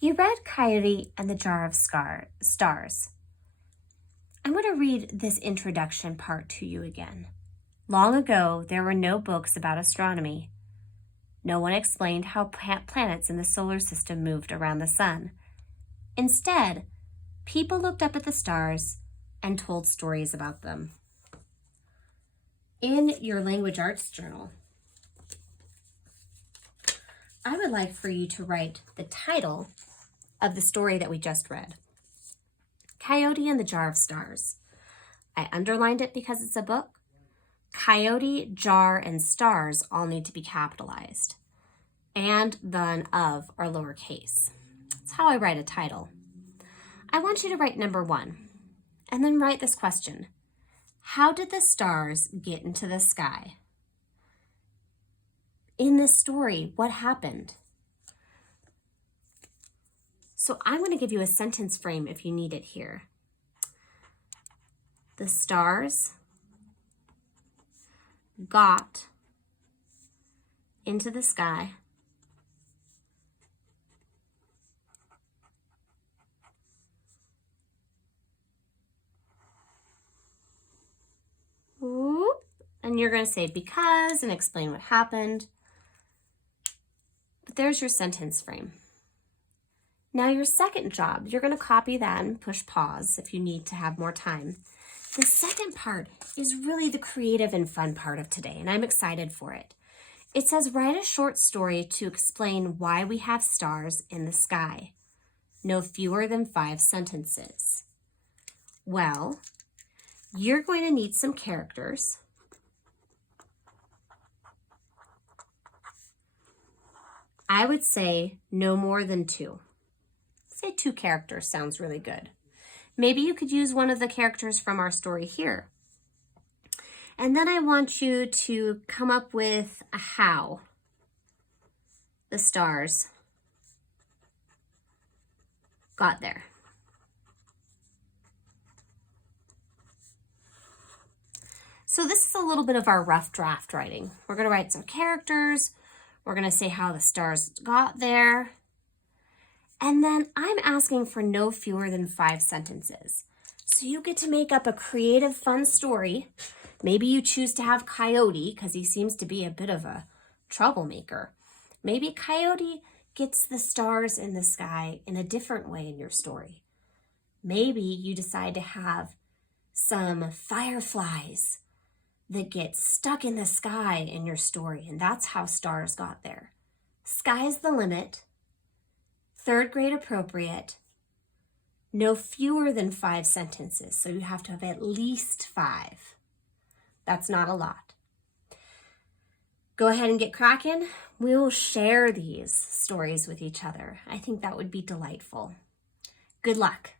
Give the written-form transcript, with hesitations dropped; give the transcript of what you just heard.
You read Coyote and the Jar of Stars. I'm going to read this introduction part to you again. Long ago, there were no books about astronomy. No one explained how planets in the solar system moved around the sun. Instead, people looked up at the stars and told stories about them. In your language arts journal, I would like for you to write the title of the story that we just read. Coyote and the Jar of Stars. I underlined it because it's a book. Coyote, jar, and stars all need to be capitalized. And the and of are lowercase. That's how I write a title. I want you to write number 1 and then write this question. How did the stars get into the sky? In this story, what happened? So I'm going to give you a sentence frame if you need it here. The stars got into the sky and you're going to say because and explain what happened. But there's your sentence frame. Now your second job, you're going to copy that and push pause if you need to have more time. The second part is really the creative and fun part of today, and I'm excited for it. It says write a short story to explain why we have stars in the sky. No fewer than 5 sentences. Well, you're going to need some characters. I would say no more than 2. Say 2 characters sounds really good. Maybe you could use one of the characters from our story here. And then I want you to come up with a how the stars got there. So this is a little bit of our rough draft writing. We're going to write some characters. We're going to say how the stars got there. And then I'm asking for no fewer than 5 sentences. So you get to make up a creative, fun story. Maybe you choose to have Coyote because he seems to be a bit of a troublemaker. Maybe Coyote gets the stars in the sky in a different way in your story. Maybe you decide to have some fireflies that get stuck in the sky in your story, and that's how stars got there. Sky's the limit. 3rd grade appropriate. No fewer than 5 sentences, so you have to have at least 5. That's not a lot. Go ahead and get cracking. We will share these stories with each other. I think that would be delightful. Good luck.